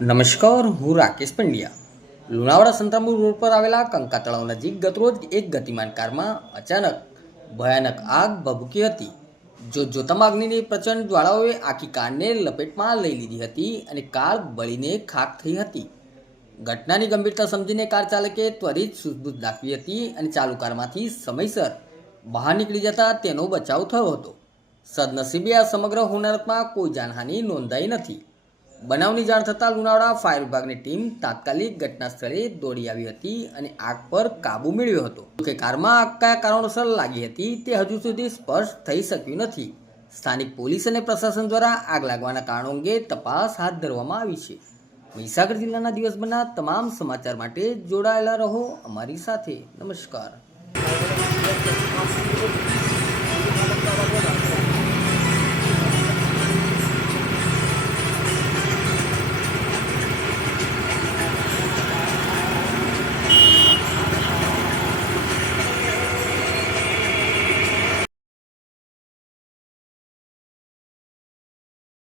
નમસ્કાર, હું રાકેશ પંડ્યા. લુણાવાડા સંતરામપુર રોડ પર આવેલા કંકા તળાવ નજીક ગતરોજ એક ગતિમાન કારમાં અચાનક ભયાનક આગ ભભૂકી હતી. જોતજોતામાં અગ્નિની પ્રચંડ જ્વાળાઓએ આખી કારને લપેટમાં લઈ લીધી હતી અને કાર બળીને ખાખ થઈ હતી. ઘટનાની ગંભીરતા સમજીને કાર ચાલકે ત્વરિત સૂઝબૂઝ દાખવી હતી અને ચાલુ કારમાંથી સમયસર બહાર નીકળી જતા તેનો બચાવ થયો હતો. સદનસીબે આ સમગ્ર હોનારતમાં કોઈ જાનહાનિ નોંધાઈ નથી. બનાવની જાણ થતાં લુણાવાડા ફાયર વિભાગની ટીમ તાત્કાલિક ઘટના સ્થળે દોડી આવી હતી અને આગ પર કાબૂ મેળવ્યો હતો. જોકે કારમાં આગ કયા કારણોસર લાગી હતી તે હજુ સુધી સ્પષ્ટ થઈ શક્યું નથી. સ્થાનિક પોલીસ અને પ્રશાસન દ્વારા આગ લાગવાના કારણો અંગે તપાસ હાથ ધરવામાં આવી છે. મહીસાગર જિલ્લાના દિવસભરના તમામ સમાચાર માટે જોડાયેલા રહો અમારી સાથે. નમસ્કાર.